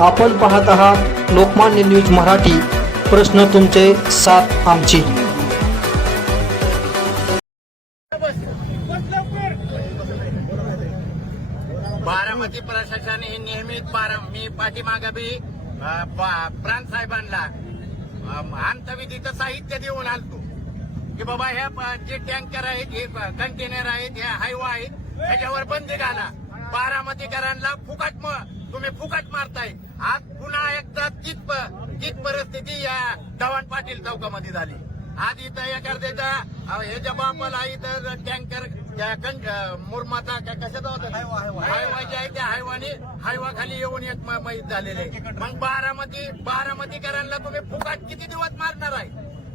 आपण पाहत आहात लोकमान्य न्यूज मराठी. प्रश्न तुमचे साथ आमची. बारामती प्रशासन हे नेहमीच बारा मी पाठीमागा बी प्रांत साहेबांना अंतविधीचं साहित्य देऊन आलतो की बाबा ह्या प- जे टँकर आहेत हे कंटेनर आहेत हे हायवा आहेत ह्याच्यावर बंदी घाला. बारामतीकरांना फुकट म तुम्ही फुकट मारताय. आज पुन्हा एकदा तीच तीच परिस्थिती या चव्हाण पाटील चौकामध्ये झाली. आज इथं एखाद्याचा अ, ह्याच्या बापाला इथं टँकर मुरमाचा का कशाचा होता? हायवा जे आहे त्या हायवाने हायवा खाली येऊन एक मैत झालेले मग बारामती बारामतीकरांना तुम्ही फुकट किती दिवस मारणार आहे?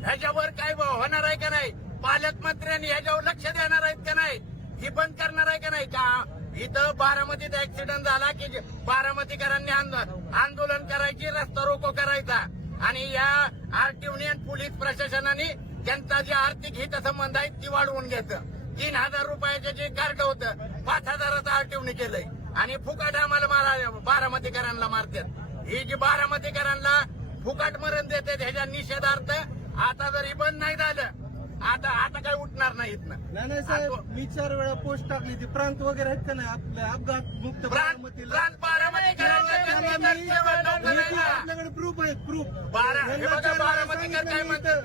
ह्याच्यावर काय होणार आहे का नाही? पालकमंत्र्यांनी ह्याच्यावर लक्ष देणार आहेत का नाही? ही बंद करणार आहे का नाही का? इथं बारामतीत ऍक्सिडेंट झाला की बारामतीकरांनी आंदोलन करायची रस्ता रोको करायचा. आणि या आर्ट युनियन पोलीस प्रशासनाने त्यांचा जे आर्थिक हितसंबंध आहे ती वाढवून घेतं तीन हजार रुपयाचं जे कार्ड होतं पाच हजाराचं आरटीवणी केलंय. आणि फुकट आम्हाला मारा बारामतीकरांना मारतात. ही जी बारामतीकरांना फुकट मरण देते ह्याच्या निषेधार्थ आता जरी बंद नाही झालं आता आता काय उठणार नाही इथनं. नाही नाही साहेब मी चार वेळा पोस्ट टाकली ती. प्रांत वगैरे आहेत का नाही आपले? अपघात मुक्त बारामतीला. नाही ना. आपल्याकडे प्रूफ आहेत प्रूफ बारा हे बघा बारामतीकर काय म्हणतात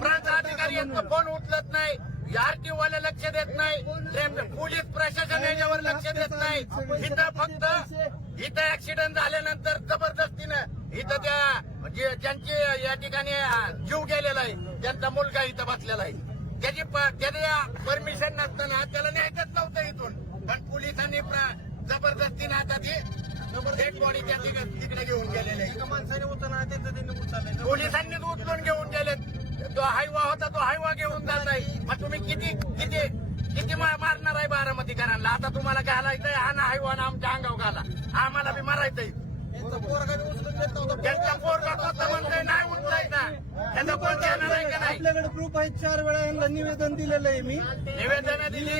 प्रांत अधिकारी यांचं फोन उचलत नाही. आरटीओ वाले लक्ष देत नाही. ते पोलीस प्रशासन याच्यावर लक्ष देत नाही. इथं फक्त इथं ऍक्सिडेंट झाल्यानंतर जबरदस्तीनं इथं त्या जे- ज्यांचे या ठिकाणी जीव गेलेला आहे त्यांचा मुलगा इथं बसलेला आहे. त्याची त्याच्या परमिशन नसताना त्याला न्यायचंच नव्हतं इथून. पण पोलिसांनी जबरदस्तीनं आता ती डेड बॉडी त्या तिकडे घेऊन गेलेले माणसाने उचलला त्यांचं त्यांनी उचललं पोलिसांनीच उचलून घेऊन गेलेत. तो हायवा होता तो हायवा घेऊन जात आहे. मग तुम्ही किती किती किती मारणार आहे बारामतीकरांना? आता तुम्हाला घालायचंय हा ना हायवा ना आमच्या अंगावर घाला. आम्हाला बी मारायचंय. त्यांचा पोरगा कोणता म्हणतोय नाही उचलायचा. त्याचा कोण देणार आहे का नाही? आपल्याकडे प्रूफ आहेत चार वेळा यांना निवेदन दिलेलं आहे मी. निवेदन दिली.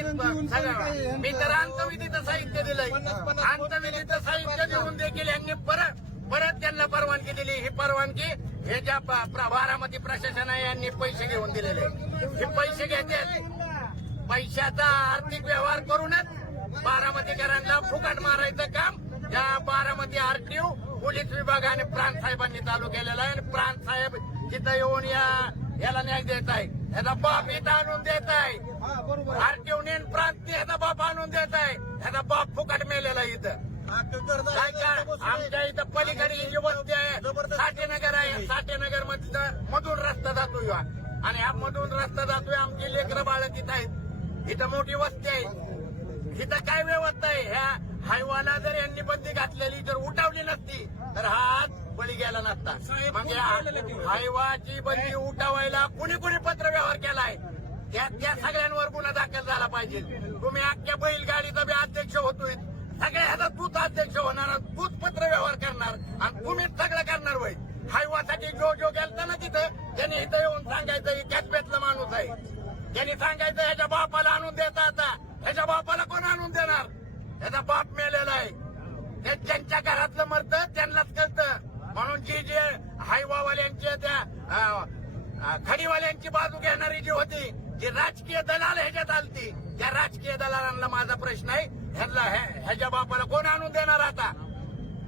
सगळं मी तर अंतविधीचं साहित्य दिलंय. अंतविधीचं साहित्य देऊन देखील यांनी परत परत त्यांना परवानगी दिली. ही परवानगी हे ज्या प- प्र- बारामती प्रशासन आहे यांनी पैसे घेऊन दिलेले हे पैसे घेतात पैशाचा आर्थिक व्यवहार करूनच बारामतीकरांना फुकट मारायचं काम या बारामती आरटीओ पोलीस विभाग आणि प्रांत साहेबांनी चालू केलेलं आहे. आणि प्रांत साहेब तिथं येऊन या याला न्याय देत आहे. याचा बाप इथं आणून देत आहे. हा आरटीओने आणि प्रांत ह्याचा बाप आणून देत आहे. ह्याचा बाप फुकट मेलेला इथं. आमच्या इथं पलीकडे ही जी वस्ती आहे. साठेनगर आहे. साठेनगरमध्ये मधून रस्ता जातोय. आणि हा मधून रस्ता जातोय आमची लेकरं बाळ तिथं आहेत. इथं मोठी वस्ती आहे. इथं काय व्यवस्था आहे? ह्या हायवाला जर यांनी बंदी घातलेली जर उठवली नसती तर हा आज बळी गेला नसता मग या हायवाची बंदी उठवायला कुणी कुणी पत्र व्यवहार केलाय? त्या त्या सगळ्यांवर गुन्हा दाखल झाला पाहिजे. तुम्ही अख्ख्या बैलगाडीचा बी अध्यक्ष होतोय सगळ्या ह्याचा तूच अध्यक्ष होणार आणि तूच पत्र व्यवहार करणार आणि तुम्हीच सगळं करणार वय हायवासाठी जो जो गेलता ना तिथं त्याने इथं येऊन सांगायचं की कॅचबेतला माणूस आहे त्यांनी सांगायचं ह्याच्या बापाला आणून देता आता ह्याच्या बापाला कोण आणून देणार ह्याचा बाप मेलेला आहे ते ज्यांच्या घरातलं मरतं त्यांनाच कळतं म्हणून जी जे हायवावाल्यांच्या त्या खडीवाल्यांची बाजू घेणारी जी होती जी राजकीय दलाल ह्याच्यात आलती त्या राजकीय दलालांना माझा प्रश्न आहे ह्याला ह्याच्या बापाला कोण आणून देणार आता?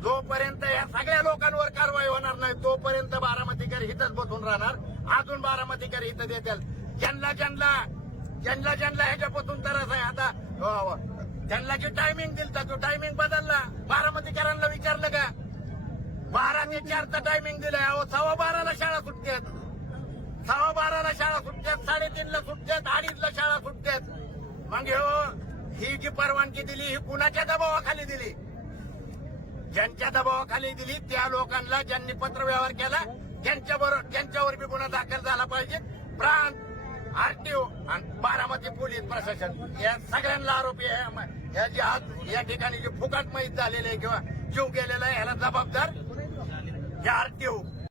जोपर्यंत या सगळ्या लोकांवर कारवाई होणार नाही तोपर्यंत बारामतीकर हिथच बसून राहणार अजून बारामतीकर हित देतील. ज्यांना ज्यांना ज्यांना ज्यांना ह्याच्यापासून तरच आहे आता अ, त्यांना जे टायमिंग दिलता तो टायमिंग बदलला. बारामतीकरांना विचारलं का? बारा ते चारचा टायमिंग दिलाय. अहो सव्वा बाराला शाळा सुटतात. सव्वा बाराला शाळा सुटतात साडेतीनला सुटतात अडीचला शाळा सुटतात. मग हो ही जी परवानगी दिली ही कुणाच्या दबावाखाली दिली? ज्यांच्या दबावाखाली दिली त्या लोकांना ज्यांनी पत्रव्यवहार केला त्यांच्याबरोबर त्यांच्यावर बी गुन्हा दाखल झाला पाहिजे. प्रांत आरटीओ आणि बारामती पोलीस प्रशासन. या सगळ्यांना आरोपी आहे. या जे आज या ठिकाणी जे फुकट माहीत झालेले आहे किंवा जीव गेलेला आहे ह्याला जबाबदार या आरटीओ